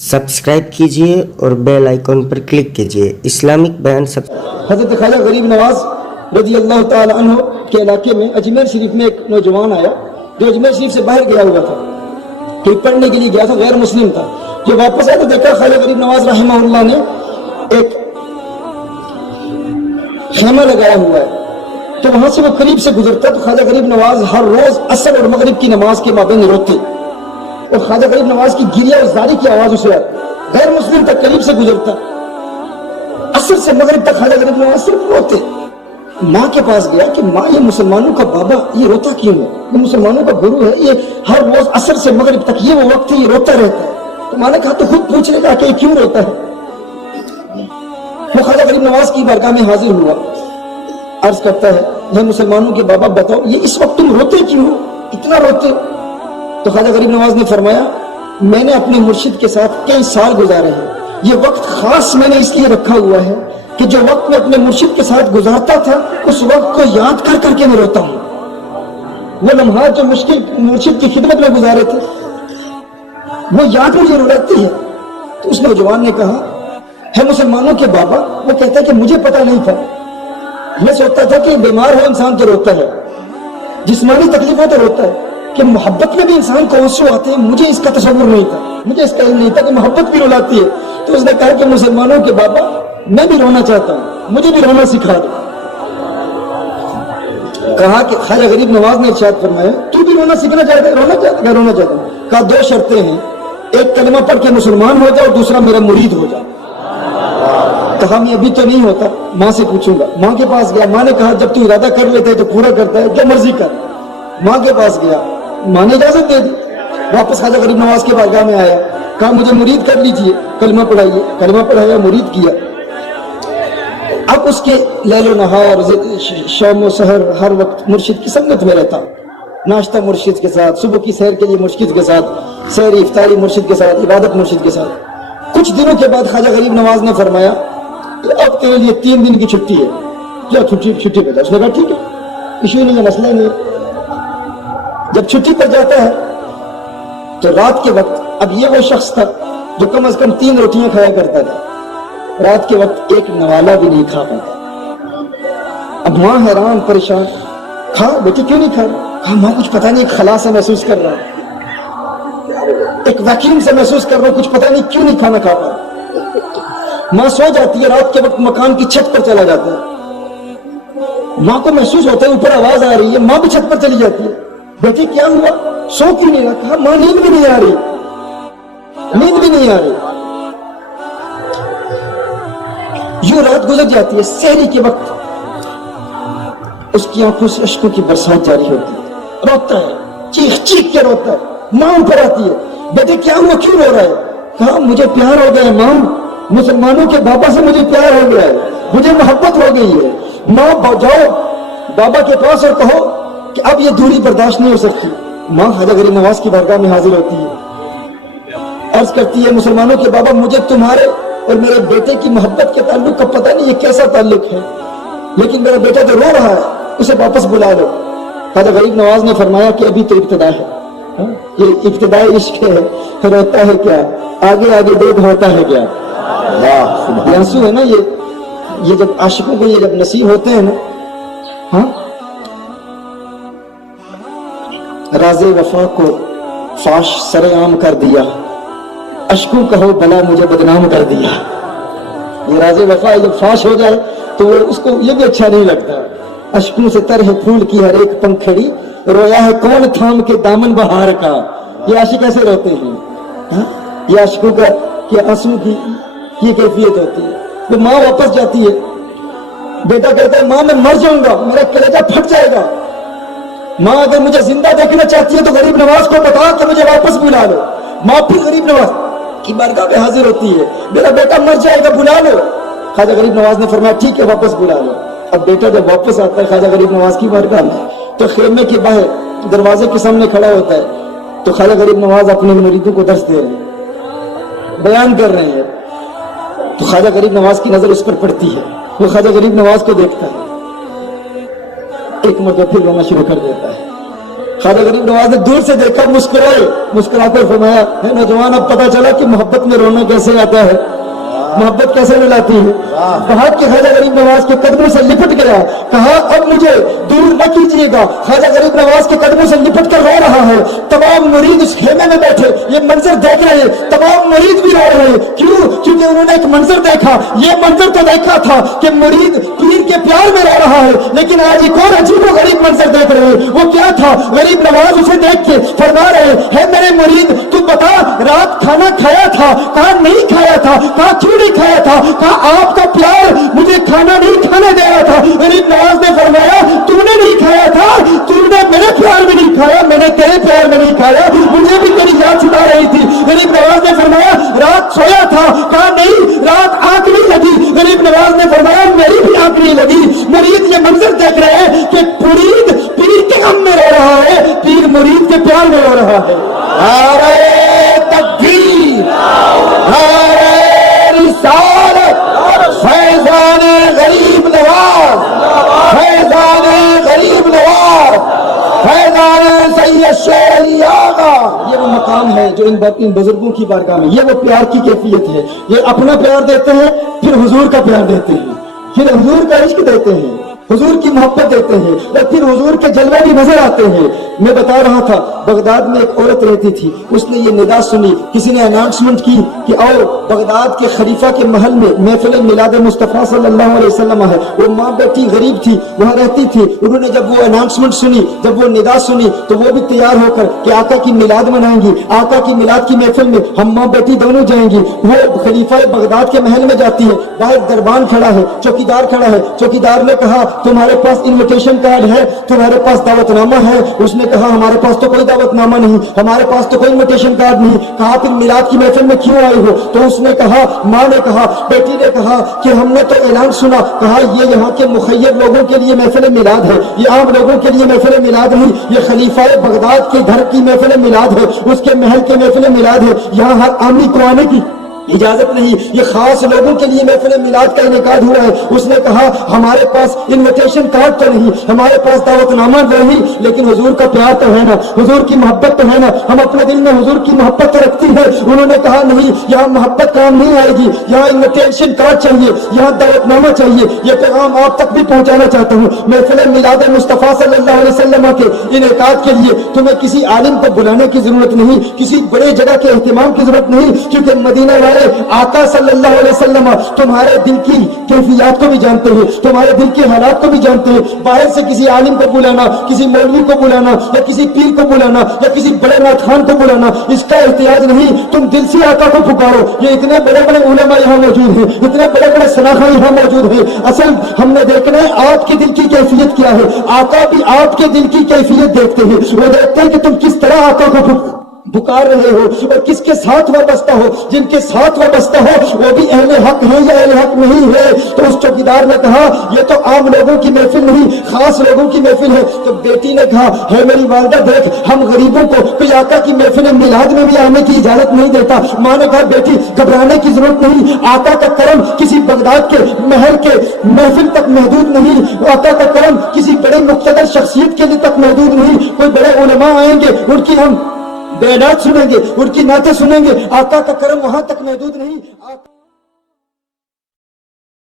Subscribe कीजिए और bell icon पर क्लिक कीजिए। इस्लामिक बयान सब हज़रत ख्वाजा गरीब नवाज रज़ी अल्लाह ताला अन्हु के इलाके में अजमेर शरीफ में एक नौजवान आया जो अजमेर शरीफ से बाहर गया हुआ था, कि पढ़ने के लिए गया था, गैर मुस्लिम था। जो वापस आया तो देखा ख्वाजा गरीब नवाज रहमहुल्लाह ने एक खेमा लगाया हुआ है। तो वहां से वो करीब से गुजरता तो ख्वाजा गरीब नवाज हर रोज असर और मगरिब की नमाज के माबैन रोते और ख्वाजा गरीब नवाज की गिरिया और जारी की आवाज उसे आती। गैर मुस्लिम तक करीब से गुजरता, असर से मगरिब तक ख्वाजा गरीब नवाज सिर्फ रोते। माँ के पास गया कि माँ, ये मुसलमानों का बाबा ये रोता क्यों है? ये मुसलमानों का गुरु है, ये हर रोज असर से मगरिब तक ये वो वक्त है, ये रोता रहता है। तो माँ ने कहा तो खुद पूछ लेगा कि क्यों रोता है। वो ख्वाजा गरीब नवाज की बारगाह में हाजिर हुआ, अर्ज करता है, ये मुसलमानों के बाबा बताओ ये इस वक्त तुम रोते क्यों हो, इतना रोते? तो ख्वाजा गरीब नवाज ने फरमाया, मैंने अपने मुर्शिद के साथ कई साल गुजारे हैं, ये वक्त खास मैंने इसलिए रखा हुआ है कि जो वक्त मैं अपने मुर्शिद के साथ गुजारता था उस वक्त को याद कर करके मैं रोता हूँ। वो लम्हात जो मुश्किल मुर्शिद की खिदमत में गुजारे थे वो याद मुझे रुलाती है। तो उस नौजवान ने कहा, है मुसलमानों के बाबा, वो कहता है कि मुझे पता नहीं था, मैं सोचता था कि बीमार हो इंसान तो रोता है, जिस्मानी तकलीफ हो तो रोता है, कि मोहब्बत में भी इंसान को आंसू आते हैं, मुझे इसका तसव्वुर नहीं था, मुझे इसका इल्म नहीं था कि मोहब्बत भी रुलाती है। तो उसने कहा कि मुसलमानों के बाबा मैं भी रोना चाहता हूँ, मुझे भी रोना सिखा दो। कहा कि ख्वाजा गरीब नवाज ने इरशाद फरमाया, तू भी रोना सीखना चाहता है? रोना चाहता है? रोना चाहता हूँ। कहा दो शर्तें हैं, एक कलमा पढ़ के मुसलमान हो जाओ, दूसरा मेरा मुरीद हो जाओ। कहा मैं अभी तो नहीं होता, माँ से पूछूंगा। माँ के पास गया, माँ ने कहा जब तू इरादा कर लेता है तो पूरा करता है, जो मर्जी कर। माँ के पास गया, माँ ने इजाजत दे दी। वापस ख्वाजा गरीब नवाज के बारगाह में आया, कहा मुझे मुरीद कर लीजिए, कलमा पढ़ाइए। कलमा पढ़ाया, मुरीद किया। अब उसके लैलो नहार शाम सहर हर वक्त मुर्शिद की संगत में रहता, नाश्ता मुर्शिद के साथ, सुबह की सैर के लिए मुर्शिद के साथ, सैर इफ्तारी मुर्शिद के साथ, इबादत मुर्शिद के साथ। कुछ दिनों के बाद ख्वाजा गरीब नवाज ने फरमाया, अब तेरे लिए 3 दिन की छुट्टी है, क्या छुट्टी पे था? उसने कहा ठीक है, इशू नहीं है, मसला नहीं है। जब छुट्टी पर जाता है तो रात के वक्त, अब ये वो शख्स था जो कम से कम 3 रोटियां खाया करता था, रात के वक्त एक नवाला भी नहीं खा पाता। अब माँ हैरान परेशान, खा बेटे क्यों नहीं खा रहा? कहा माँ कुछ पता नहीं, एक खला से महसूस कर रहा हूं, एक वैक्यूम से महसूस कर रहा हूं, कुछ पता नहीं क्यों नहीं खाना खा पा। माँ सो जाती है, रात के वक्त मकान की छत पर चला जाता है, माँ को महसूस होता है ऊपर आवाज आ रही है, माँ भी छत पर चली जाती है, बेटे क्या हुआ, सो क्यों नहीं रहा? कहा माँ नींद भी नहीं आ रही, नींद भी नहीं आ रही। यूं रात गुजर जाती है, सहरी के वक्त उसकी आंखों से अश्कों की बरसात जारी होती है, रोता है, चीख चीख के रोता है। माँ ऊपर आती है, बेटे क्या हुआ, क्यों रो रहा है? कहा मुझे प्यार हो गया है माँ, मुसलमानों के बाबा से मुझे प्यार हो गया है, मुझे मोहब्बत हो गई है। माँ जाओ बाबा के पास और कहो कि अब ये दूरी बर्दाश्त नहीं हो सकती। माँ ख्वाजा गरीब नवाज की बारगाह में हाजिर होती है, अर्ज करती है, मुसलमानों के बाबा मुझे तुम्हारे और मेरे बेटे की मोहब्बत के ताल्लुक का पता नहीं, ये कैसा ताल्लुक है, लेकिन मेरा बेटा तो रो रहा है, उसे वापस बुला लो। ख्वाजा गरीब नवाज ने फरमाया कि अभी तो इब्तिदा है, ये इब्तिदाई इश्क है, रोता है क्या, आगे आगे देख होता है क्या। वाह, आंसू है ना ये जब आशिकों को ये जब नसीब होते हैं ना, हाँ, राज़े वफा को फाश सरेआम कर दिया, अश्कों कहो भला मुझे बदनाम कर दिया। ये राज़े वफा जब फाश हो जाए तो उसको ये भी अच्छा नहीं लगता। अश्कों से तर है फूल की हर एक पंखड़ी, रोया है कौन थाम के दामन बहार का। ये आशिक ऐसे रोते हैं, हाँ? ये आशिकों का ये आंसू की ये कैफियत होती है। तो माँ वापस जाती है, बेटा कहता है माँ मैं मर जाऊंगा, मेरा कलेजा फट जाएगा। माँ अगर मुझे जिंदा देखना चाहती है तो गरीब नवाज को बता कि मुझे वापस बुला लो। माँ फिर गरीब नवाज की बारगाह में हाजिर होती है, मेरा बेटा मर जाएगा, बुला लो। ख्वाजा गरीब नवाज ने फरमाया ठीक है, वापस बुला लो। अब बेटा जब वापस आता है ख्वाजा गरीब नवाज की बारगाह में, तो खेमे के बाहर दरवाजे के सामने खड़ा होता है, तो ख्वाजा गरीब नवाज अपने मुरीदों को दर्स दे रहे हैं, बयान कर रहे हैं। तो ख्वाजा गरीब नवाज की नजर उस पर पड़ती है, वो ख्वाजा गरीब नवाज को देखता है, एक मरतबा फिर रोना शुरू कर देता है। ख्वाजा गरीब नवाज ने दूर से देखा, मुस्कुराए, मुस्कुराकर फरमाया, है नौजवान अब पता चला कि मोहब्बत में रोना कैसे आता है, मोहब्बत कैसे मिलाती है। कहा कि ख्वाजा गरीब नवाज के कदमों से लिपट गया, कहा अब मुझे दूर न कीजिएगा। ख्वाजा गरीब नवाज के कदमों से लिपट कर रो रहा है। तमाम मुरीद उस खेमे में बैठे ये मंजर देख रहे हैं, तमाम मुरीद भी रो रहे हैं। क्यों? क्योंकि उन्होंने एक मंजर देखा, ये मंजर तो देखा था कि मुरीद पीर के प्यार में रो रहा है, लेकिन आज एक और अजीब व गरीब मंजर देख रहे हैं। वो क्या था? गरीब नवाज उसे देख के फरमा रहे हैं, मेरे मुरीद तू बता रात खाना खाया था? कहा नहीं खाया था। कहा क्यों नहीं खाया था? कहा आपका प्यार मुझे खाना नहीं खाने दे रहा था। गरीब नवाज ने फरमाया तूने नहीं खाया था, तूने मेरे प्यार में नहीं खाया, मैंने तेरे प्यार में नहीं खाया, मुझे भी तेरी याद सता रही थी। गरीब नवाज ने फरमाया रात सोया था? कहा नहीं, रात आंख नहीं लगी। गरीब नवाज ने फरमाया मेरी भी आंख नहीं लगी। मुरीद ये मंजर देख रहे हैं कि मुरीद पीर के गम में रो रहा है, पीर मुरीद के प्यार में रो रहा है। नारे तकबीर, नारे रिसालत, फैज़ाने गरीब नवाज, फैज़ाने गरीब नवाज, फैज़ाने सैयद शेर अली आगा। ये वो मकाम है जो इन बुजुर्गों की बारगाह में, ये वो प्यार की कैफियत है। ये अपना प्यार देते हैं, फिर हुजूर का प्यार देते हैं, फिर हुजूर का इश्क देते हैं, हुजूर की मोहब्बत देते हैं, और फिर हुजूर के जलवे भी नजर आते हैं। मैं बता रहा था बगदाद में एक औरत रहती थी, उसने ये निदा सुनी, किसी ने अनाउंसमेंट की कि आओ बगदाद के खलीफा के महल में महफिल मिलाद मुस्तफ़ा सल्लल्लाहु अलैहि वसल्लम है। वो माँ बेटी गरीब थी, वहाँ रहती थी। उन्होंने जब वो अनाउंसमेंट सुनी, जब वो निदा सुनी, तो वो भी तैयार होकर कि आका की मिलाद मनाएंगी, आका की मिलाद की महफिल में हम माँ बेटी दोनों जाएंगी। वो खलीफा बगदाद के महल में जाती है, बाहर दरबान खड़ा है, चौकीदार खड़ा है। चौकीदार ने कहा तुम्हारे पास इन्विटेशन कार्ड है, तुम्हारे पास दावतनामा है? उसने कहा हमारे पास तो कोई दावतनामा नहीं, हमारे पास तो कोई इन्विटेशन कार्ड नहीं। कहा फिर मिलाद की महफिल में क्यों आए हो? तो उसने कहा, माँ ने कहा, बेटी ने कहा कि हमने तो ऐलान सुना, कहा ये यहाँ के मुखय्यर लोगों के लिए महफिल मिलाद है, ये आम लोगों के लिए महफिल मिलाद नहीं, ये खलीफा बगदाद के घर की महफिल मिलाद है, उसके महल के महफिल मिलाद है। यहाँ हर आदमी को आने की इजाजत नहीं, ये खास लोगों के लिए महफिल मिलाद का इनेकाद हुआ है। उसने कहा हमारे पास इन्विटेशन कार्ड तो नहीं, हमारे पास दावतनामा नहीं, लेकिन हुजूर का प्यार तो है ना, हुजूर की मोहब्बत तो है ना, हम अपने दिल में हुजूर की मोहब्बत तो रखती है। उन्होंने कहा नहीं, यहाँ मोहब्बत काम नहीं आएगी, यहाँ इन्विटेशन कार्ड चाहिए, यहाँ दावतनामा चाहिए। ये पैगाम आप तक भी पहुंचाना चाहता हूँ। महफिल मिलाद मुस्तफ़ा सल्लल्लाहु अलैहि वसल्लम के इनेकाद के लिए तुम्हें किसी आलिम को बुलाने की जरूरत नहीं, किसी बड़े जगह के एहतमाम की जरूरत नहीं, क्योंकि मदीना वाले आका सल्लल्लाहु अलैहि वसल्लम तुम्हारे दिल की कैफियत को भी जानते हैं, तुम्हारे दिल के हालात को भी जानते हैं। बाहर से किसी आलिम को बुलाना, किसी मौलवी को बुलाना, या किसी पीर को बुलाना, या किसी बड़े नाथखान को बुलाना, इसका एहतियाज नहीं। तुम दिल से आका को पुकारो। ये इतने बड़े बड़े उलमा यहाँ मौजूद हैं, इतने बड़े बड़े सलाखा यहाँ मौजूद हैं। असल हमने देखना है आपके दिल की कैफियत क्या है। आका भी आपके दिल की कैफियत देखते हैं, वो देखते हैं कि तुम किस तरह आका को पुकार रहे हो और किसके साथ वाबस्ता हो। जिनके साथ वाबस्ता हो वो भी अहले हक है या अहले हक नहीं है। तो उस चौकीदार ने कहा ये तो आम लोगों की महफिल नहीं, खास लोगों की महफिल है। तो बेटी ने कहा है मेरी वालिदा देख, हम गरीबों को कोई आका की महफिल मिलाद में भी आने की इजाजत नहीं देता। माँ ने कहा बेटी घबराने की जरूरत नहीं, आका का करम किसी बगदाद के महल के महफिल तक महदूद नहीं, आका का करम किसी बड़े मुख्तदर शख्सियत के लिए तक महदूद नहीं। कोई बड़े उलमा आएंगे, उनकी हम बेनात सुनेंगे, उनकी नाते सुनेंगे, आका का करम वहां तक महदूद नहीं।